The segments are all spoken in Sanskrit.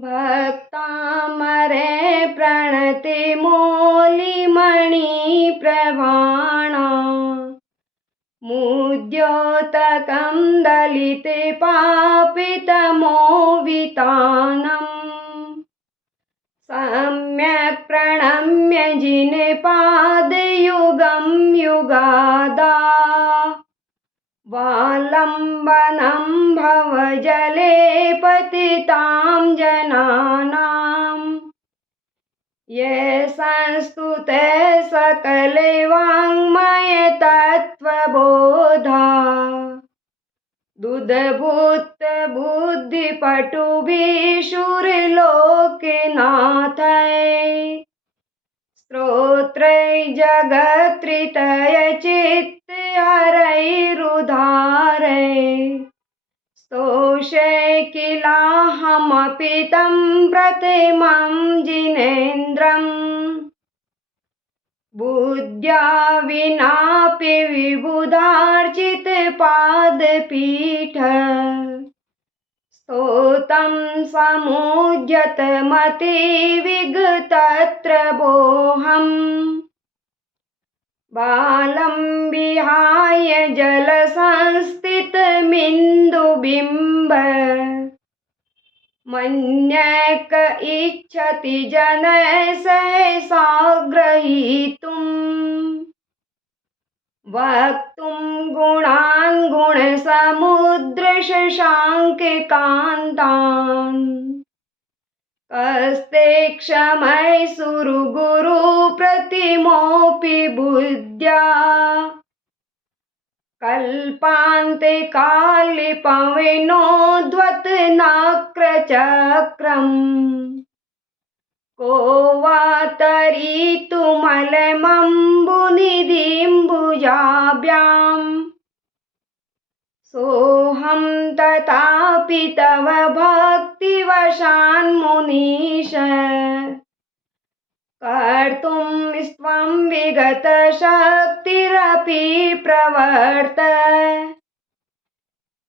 भक्तामरे प्रणति मौलिमणि प्रभाणा मुद्योतकं दलिते पापितमोवितानम् सम्यक् प्रणम्य जिनपादयुगं युगादा वालम्बनं भवजले पतितां जनानां ये संस्तुते सकले वाङ्मय तत्त्वबोधा दुधभूत बुद्धिपटुभिषुर्लोकनाथै स्तोत्रै जगत्त्रितय चित्तहरैरुधारै स्तोषे किलाहमपि तं प्रतिमं जिनेन्द्रम् बुद्ध्या विनापि विबुधार्चितपादपीठ स्तोतं समुद्यतमतिविगतत्र बोहम् बालं विहाय जलसंस्थितमिन्दुबिम्ब मन्यक इच्छति जनः सहसा ग्रहीतुम् वक्तुं गुणान् गुणसमुद्रशशाङ्ककान्तान् कस्ते क्षमै सुरगुरुप्रतिमोऽपि बुद्ध्या कल्पान्ते कालिपविनोद्वत्नक्रचक्रम् को वा तरीतुमलमम्बुनिधिम्बुजाभ्याम् सोऽहं तथापि तव भक्तिवशान्मुनीश कर्तुं स्वं विगतशक्तिरपि प्रवर्त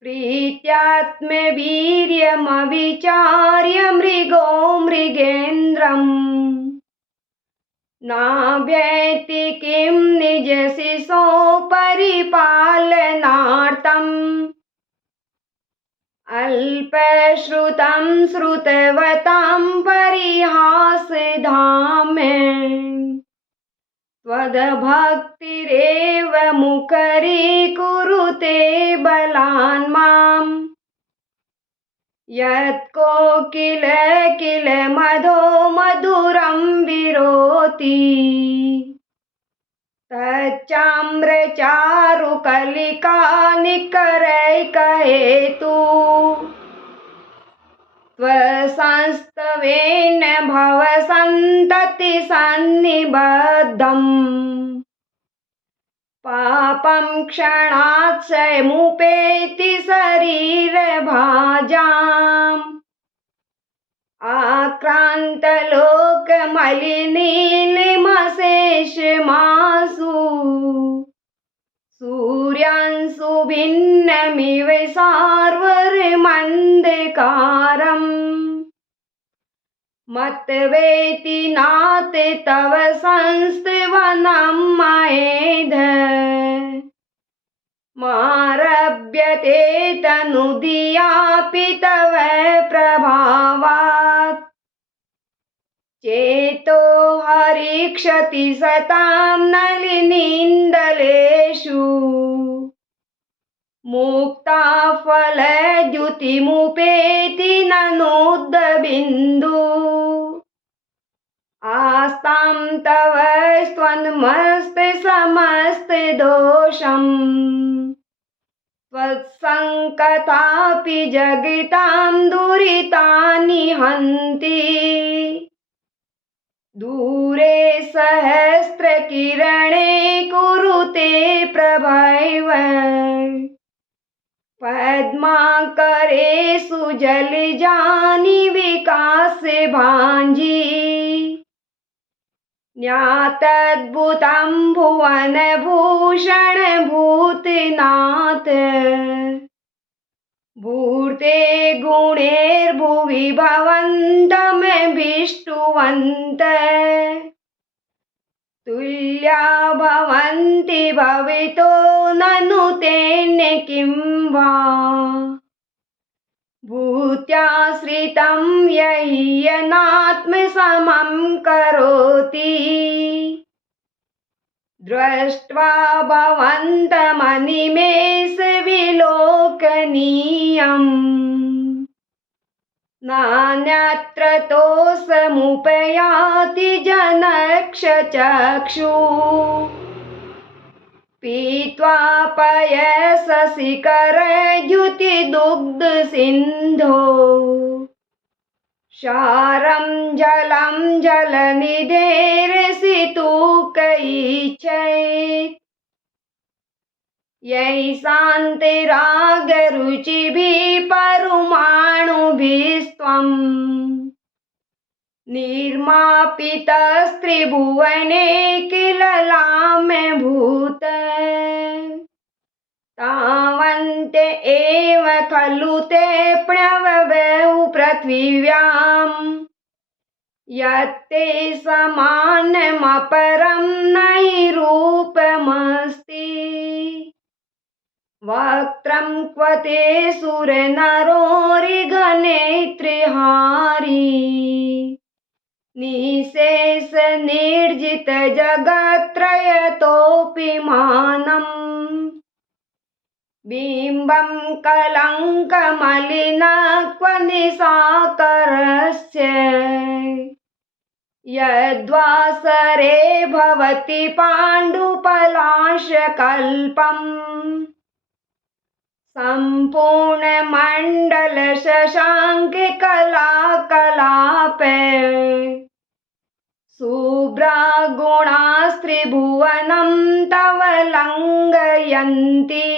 प्रीत्यात्मवीर्यमविचार्य मृगो मृगेन्द्रम् नाभ्येति किं निजशिशो परिपालनार्थम् अल्पश्रुतं श्रुतवतां परिहासधाम्ये त्वद्भक्तिरेव मुखरीकुरुते बलान् माम् यत्कोकिल मधो मधुरं विरोति तच्चाम्रचारुकलिका निकरैकहेतु त्वसंस्तवेन भवसन्ततिसन्निबद्धम् पापं क्षणात् क्षयमुपेति शरीरभाजाम् आक्रान्तलोकमलिनीलिमशेषमासु सूर्यांशु भिन्नमिव सार्वमन्धकारम् मत्वेति नाथ तव संस्थवनं मयेध मारभ्यते तनुधियापि तव प्रभावात् चेतो हरिक्षति सतां नलिनीन्दलेषु मुक्ता फलद्युतिमुपेति ननोदबिन्दु आस्तां तव स्त्वन्मस्ते समस्तदोषम् त्वत्सङ्कतापि जगतां दुरितानि हन्ति दूरे सहस्रकिरणे कुरुते प्रभैव पद्माकरेषु जलजानि विकासे भाञ्जी ज्ञातद्भुतं भुवनभूषण भूतनाथ भूर्ते गुणैर्भुवि भवन्तमभिष्टुवन्त तुल्या भवन्ति भवितो ननु तेन किं वा भूत्याश्रितं यह्यनात्मसमं करोति दृष्ट्वा भवन्तमनिमेष विलोकनीयम् नान्यत्र तोषमुपयाति जनक्षचक्षु पीत्वा पयसशिखरद्युतिदुग्धसिन्धो क्षारं जलं जलनिधेरसितुकैच्छैत् यैशान्तिरागरुचिभिः परमाणुभिस्त्वम् निर्मापितस्त्रिभुवने किल लाम्यभूत तावन्ते एव खलु ते प्रणवयौ पृथिव्याम् यत्ते समानमपरं नहि रूपमस्ति वक्त्रं क्व ते सुरनरोरिगनेत्रिहारी निशेष निर्जित जगत्त्रयतोऽपि मानम् बिम्बं कलङ्कमलिनं क्व निशाकरस्य यद्वासरे भवति पाण्डुपलाशकल्पम् सम्पूर्णमण्डलशशाङ्ककलाकलापे शुभ्रगुणास्त्रिभुवनं तव लङ्घयन्ति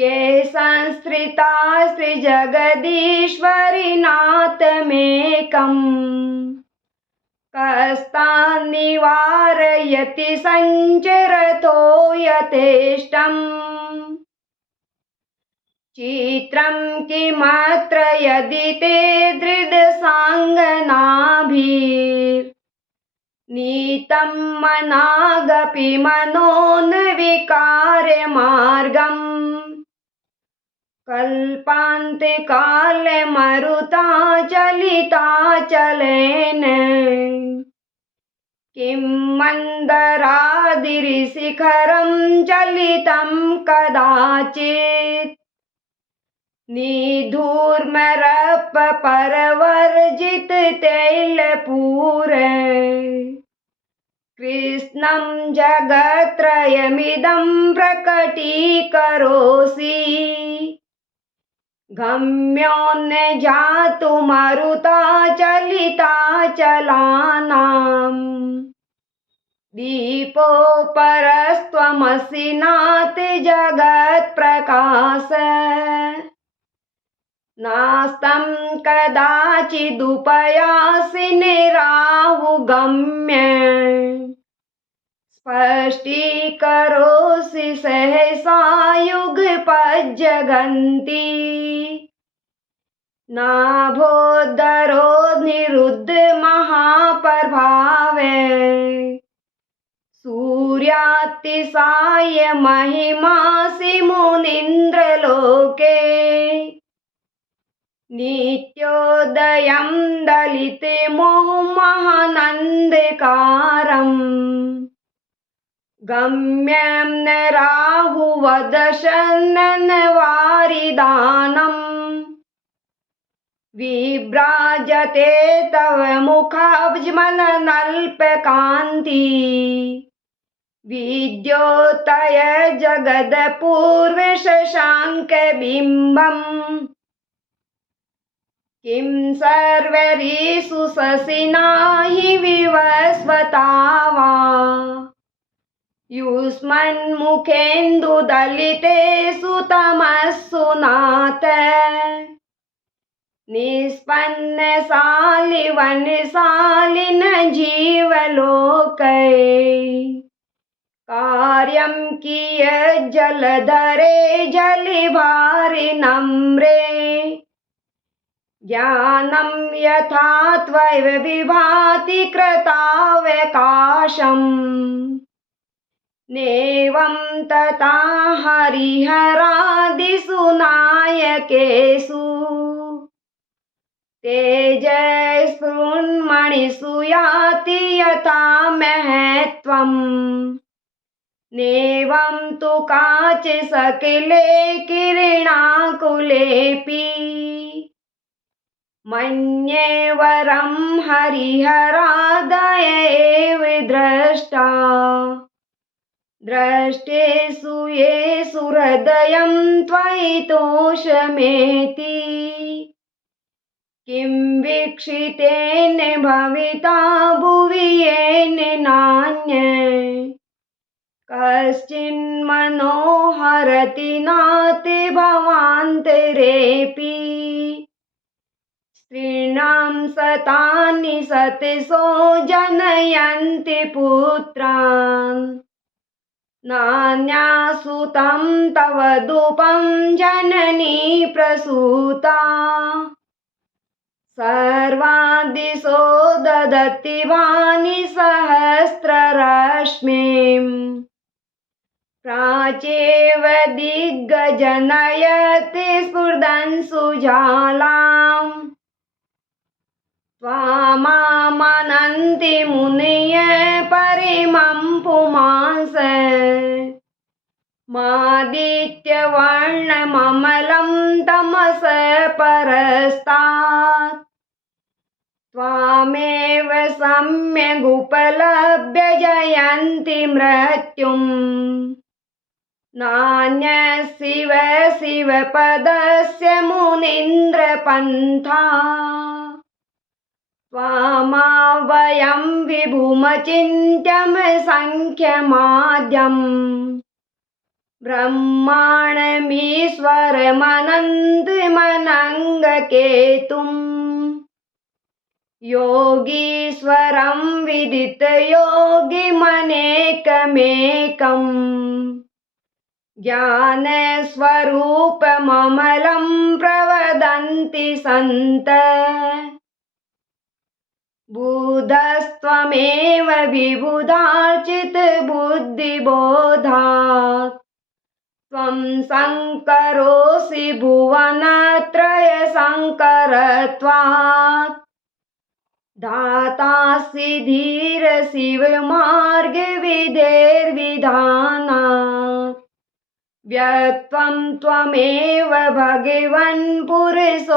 ये संस्थितास्त्रिजगदीश्वरिनाथमेकम् कस्तान् निवारयति सञ्चरतो यथेष्टम् चित्रं किमत्र यदि ते दृढसाङ्गनाभिर्नीतं मनागपि मनो न विकार्यमार्गम् कल्पान्ते मरुताचलिताचलेन किं मन्दरादिशिखरं चलितं कदाचित् निधूर्मरपरवर्जित तैलपूर कृष्णं जगत्त्रयमिदं प्रकटीकरोषि गम्योऽन्य जातुमरुताचलिताचलानां दीपोपरस्त्वमसि नाथ जगत्प्रकाश नास्तं कदाचिदुपयासि निराहुगम्य स्पष्टीकरोषि सहसा युगपज्जगन्ति नाभोदरो निरुद्ध महाप्रभावे सूर्यातिशाय महिमासि मुनीन्द्रलोके नित्योदयं दलितमो महानन्दकारम् गम्यं न राहुवदशननवारिदानम् विभ्राजते तव मुखाब्जमलनल्पकान्ति विद्योतय जगदपूर्वशशाङ्कबिम्बम् किं सर्वरीषु शशिना हि विवस्वता वा युष्मन्मुखेन्दुदलितेषु तमस्सु नाथ निष्पन्नशालिवनशालिन जीवलोकै कार्यं कियज्जलधरे जलिभारि नम्रे ज्ञानं यथा त्वैव विभाति कृतावकाशम् नेवं तथा हरिहरादिषु नायकेषु तेजस्फुन्मणिषु याति यथा महत्त्वम् नेवं तु काचित् सकले किरणाकुलेऽपि मन्ये वरं हरिहरादय एव द्रष्टा द्रष्टेषु येषु हृदयं त्वयि तोषमेति किं वीक्षितेन भविता भुवि येन नान्यत् कश्चिन्मनोहरति नाति भवान्तरेऽपि स्त्रीणां शतानि शतशो जनयन्ति पुत्रान् नान्यासुतं तव दूपं जननी प्रसूता सर्वादिशो ददति वाणि सहस्ररश्मिम् प्राचेव दिग्गजनयति स्फुरदंशु जालाम् त्वामामनन्ति मुनयः परिमं पुमांस मादित्यवर्णममलं तमसः परस्तात् त्वामेव सम्यगुपलभ्य जयन्ति मृत्युम् नान्यः शिव शिवपदस्य मुनीन्द्रपन्था त्वामावयं विभुमचिन्त्यं सङ्ख्यमाद्यम् ब्रह्माण्डमीश्वरमनन्तमनङ्गकेतुम् योगीश्वरं विदितयोगिमनेकमेकम् ज्ञानस्वरूपममलं प्रवदन्ति सन्तः बुधस्त्वमेव विबुधार्चितबुद्धिबोधात् त्वं शङ्करोऽसि भुवनत्रयशङ्करत्वात् दातासि धीरशिवमार्गविधेर्विधानात् व्यक्तं त्वमेव भगवन् पुरुषोत्तमोऽसि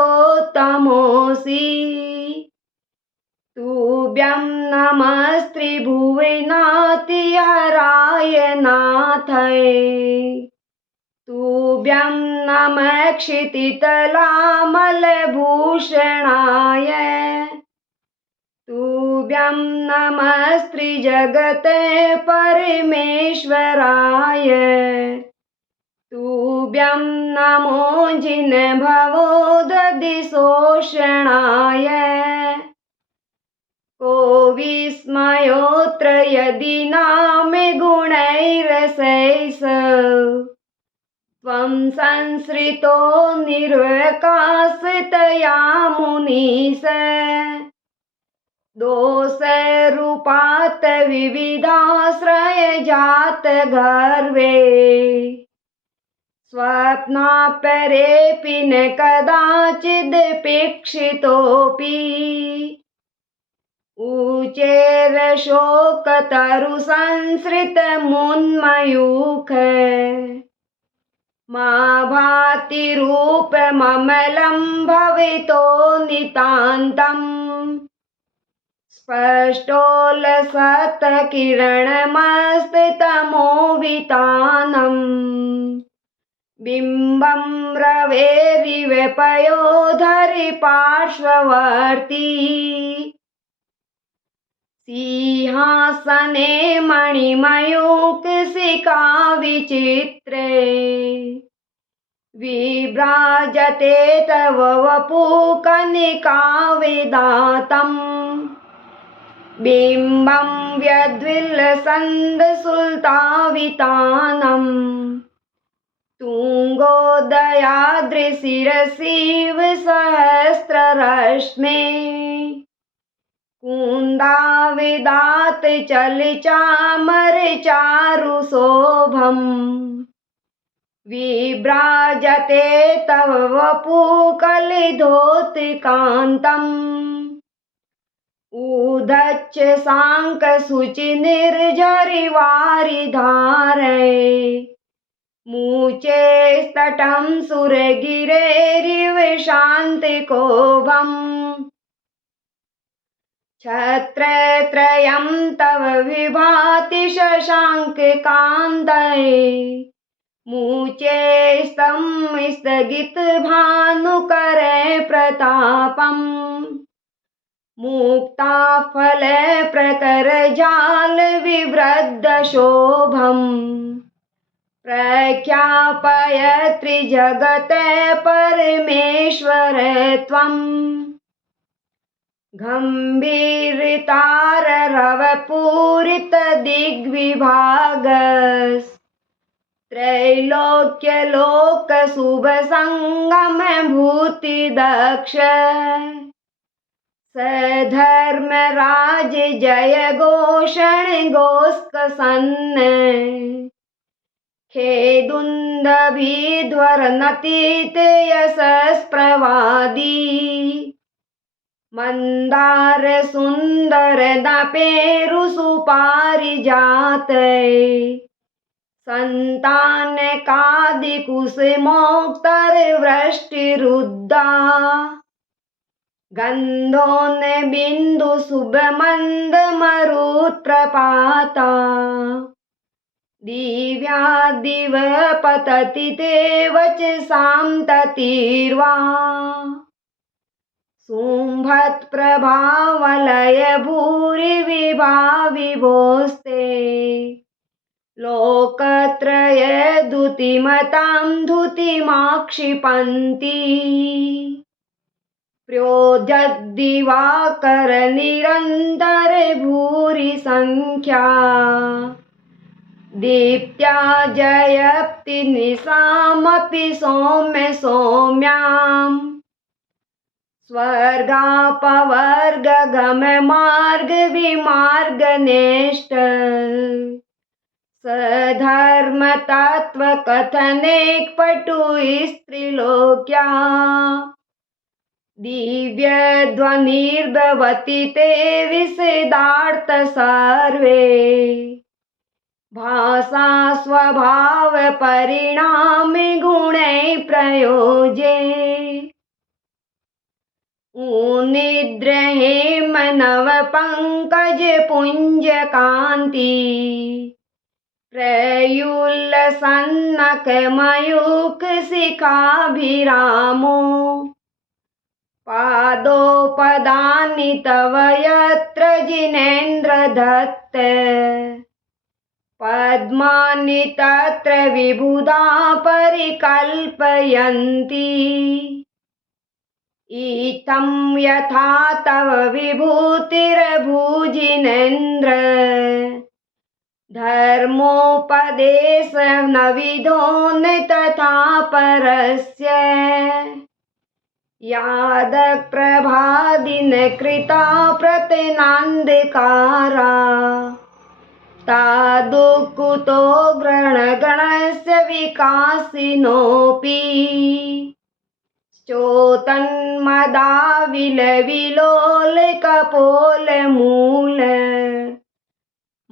तुभ्यं नमस्त्रिभुवनातिहराय नाथये तुभ्यं नमः क्षितितलामलभूषणाय तुभ्यं नमस्त्रिजगते परमेश्वराय तुभ्यं नमो जिनभवोदधिशोषणाय को विस्मयोऽत्र यदि नामे गुणैरसैष त्वं संश्रितो निर्वकाशतया मुनीश दोषरूपात् विविधाश्रयजात गर्वे स्वप्नापरेऽपि न कदाचिदपेक्षितोऽपि उचेरशोकतरुसंसृतमुन्मयूख मा भाति रूपममलं भवितो नितान्तम् स्पष्टोलसत्किरणमस्ततमोवितानम् बिम्बं रवेरिव पयोधरि पार्श्ववर्ती सिंहासने मणिमयूखशिखा विचित्रे विभ्राजते तव वपुः कनिकाविदातम् बिम्बं व्यद्विलसन्दसुल्तावितानम् तुङ्गोदयाद्रिशिरसीव सहस्ररश्मे कुन्दाविदात् चलिचामरचारुशोभम् विभ्राजते तव वपुकलिधोतिकान्तम् उदच्च साङ्कशुचिनिर्झरिवारिधारै मुचे स्तटं सुरगिरेरिव शान्तिकोभम् छत्रत्रयं तव विभाति शशाङ्ककान्तये मुचे स्थगितभानुकरे प्रतापम् मुक्ताफले प्रकरजालविवृद्धशोभम् प्रख्यापय त्रिजगते परमेश्वरे त्वम् गम्भीरताररवपूरितदिग्विभागस्त्रैलोक्यलोकशुभसङ्गमभूतिदक्ष सधर्मराज जय घोषण घोषकसन्न खेदुन्दभिध्वरनतीते यशस्प्रवादी मंदार सुंदर नपेरु सुपारिजाते संतान कादि कुसुमोक्तर वृष्टिरुद्धा गंधोन बिंदु शुभ मंद मरुत् प्रपाता दिव्या दिव पतति तेवच साम्ततिर्वा शुम्भत्प्रभावलय भूरि विभाविभोस्ते लोकत्रय द्युतिमतां द्युतिमाक्षिपन्ति प्रोजद्दिवाकर निरन्तर भूरि संख्या दीप्त्या जयप्ति निशामपि सौम्य सौम्याम् स्वर्गापवर्गगम मार्ग विमार्ग नेष्ट सधर्म तत्व कथनेक पटु स्त्रीलोक्या दिव्य ध्वनिर्भवति ते विषदार्थ सर्वे भाषा स्वभाव परिणामि गुणै प्रयोजे निद्रहेम नव पंकज पुंज कांति प्रयुल्लसन्नक मयूख शिखाभिरामो पादोपदानि तव यत्र जिनेन्द्र दत्त पद्मानि तत्र विबुधा परिकल्पयन्ति इत्थं यथा तव विभूतिर्भुजिनेन्द्र धर्मोपदेश न विदो न तथा परस्य यादप्रभादिन कृता प्रतिनान्दिकारा तादुकुतो ग्रहणगणस्य विकासिनोऽपि चोतन्मदाविलविलोलकपोलमूल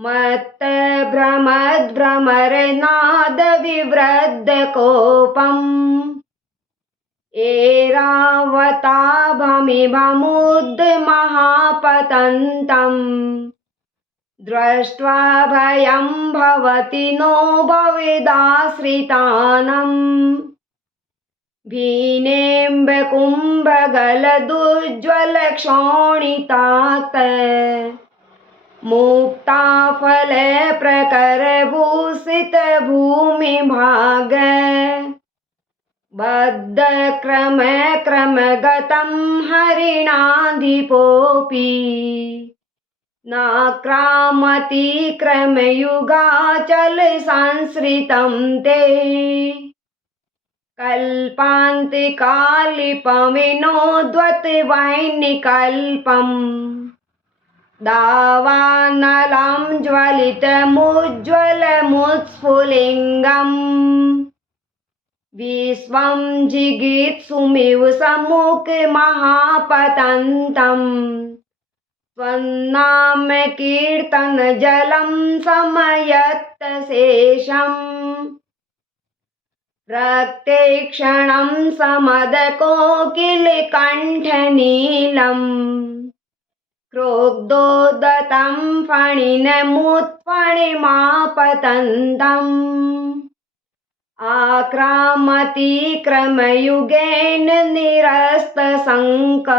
मत्त भ्रमद्भ्रमरनाद विवृद्धकोपम् एरावताभमिभमुद्महापतन्तम् दृष्ट्वा भयं भवति नो भवेदाश्रितानाम् भीनेम्बकुम्भगलदुज्ज्वलक्षोणितात् मुक्ताफले प्रकरभूषितभूमिभाग बद्धक्रमक्रमगतं हरिणाधिपोऽपि नाक्रामति क्रमयुगाचल संसृतं ते कल्पान्तिकालिपविनोद्वत् वैनिकल्पम् दावानलं ज्वलितमुज्ज्वलमुत्स्फुलिङ्गम् विश्वं जिगीत्सुमिव सम्मुखमहापतन्तम् त्वन्नामकीर्तनजलं समयत्तशेषम् रक्ते क्षणं समदकोकिलकण्ठनीलम् क्रोग्धोदतं फणिनमुत्फणिमापतन्तम् आक्रामति क्रमयुगेन निरस्तशङ्क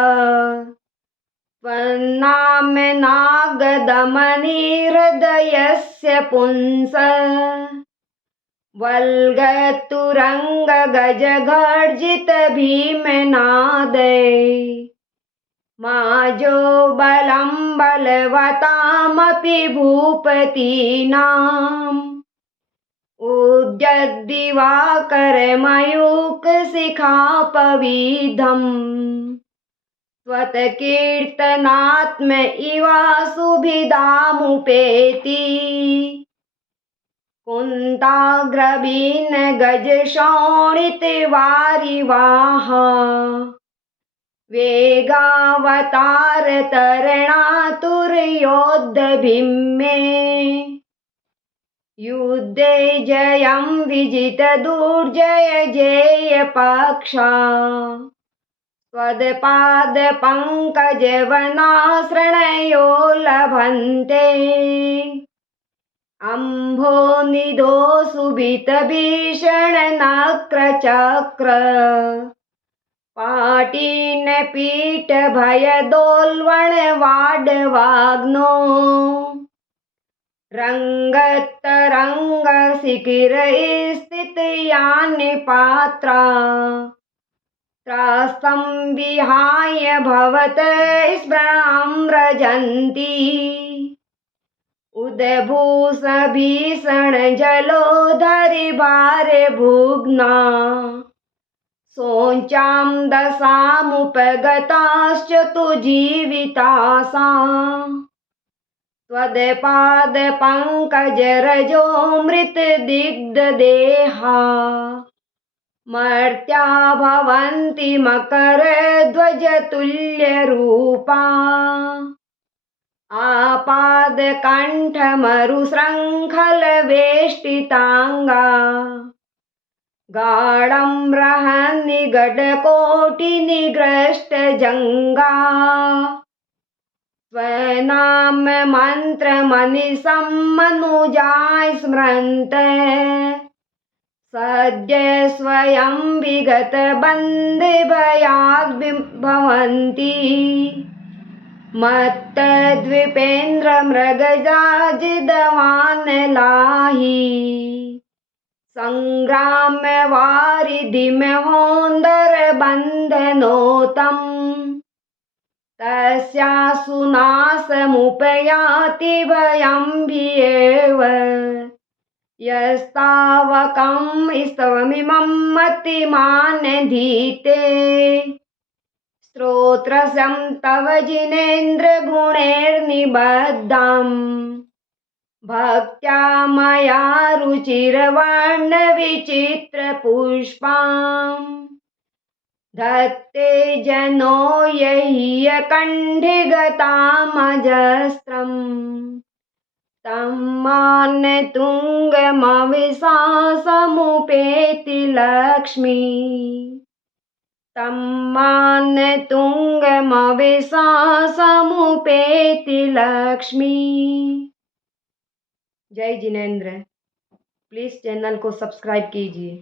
त्वन्नाम्नागदमनिहृदयस्य पुंस वल्गतुरङ्गगजगर्जितभीमनादै माजो बलं बलवतामपि भूपतीनाम् उद्यद्दिवाकरमयूखशिखापविधम् त्वत्कीर्तनात्म इव सुभिधामुपेति कुन्ताग्रवीण गजशोणितवारिवाहा वेगावतारतरणातुरयोद्धभिम्मे युद्धे जयं विजितदुर्जय जेयपक्षा त्वत्पादपङ्कजवनाश्रणयो लभन्ते अम्भोनिधो सुभितभीषणनक्रचक्र पाटीनपीठभयदोल्वणवाडवाग्नो रङ्गतरङ्गशिखिरैस्थितयानि पात्रा त्रास्तं विहाय भवतः स्मराम्रजन्ति उद्भूषभीषणजलोधरिभारभुग्ना शोचां दशामुपगताश्च तु जीवितासा त्वत्पादपङ्कजरजो मृतदिग्धदेहा मर्त्या भवन्ति मकरध्वजतुल्यरूपा आपादकण्ठमरुशृङ्खलवेष्टिताङ्गा गाढं रहन्निगडकोटिनिग्रष्टजङ्गा स्वनाममन्त्रमनिशं मनुजाय स्मरन्त सद्य स्वयं विगतबन्धभयाद्भवन्ति मत्तद्विपेन्द्रमृगजाजिदवानलाहि सङ्ग्राम्यवारिधिमहोन्दरबन्धनोतं तस्यासु नाशमुपयाति भयं भियेव यस्तावकं स्तवमिमं मतिमानधीते स्तोत्रस्यं तव जिनेन्द्रगुणैर्निबद्धं भक्त्या मया रुचिरवर्णविचित्रपुष्पां धत्ते जनो यह्यकण्ठे गतामजस्रम् तं मानतुङ्गमविशासमुपेति लक्ष्मी तं मानतुङ्गमविशासमुपेति लक्ष्मी। जय जिनेन्द्र। प्लीज़ चैनल को सब्सक्राइब कीजिए।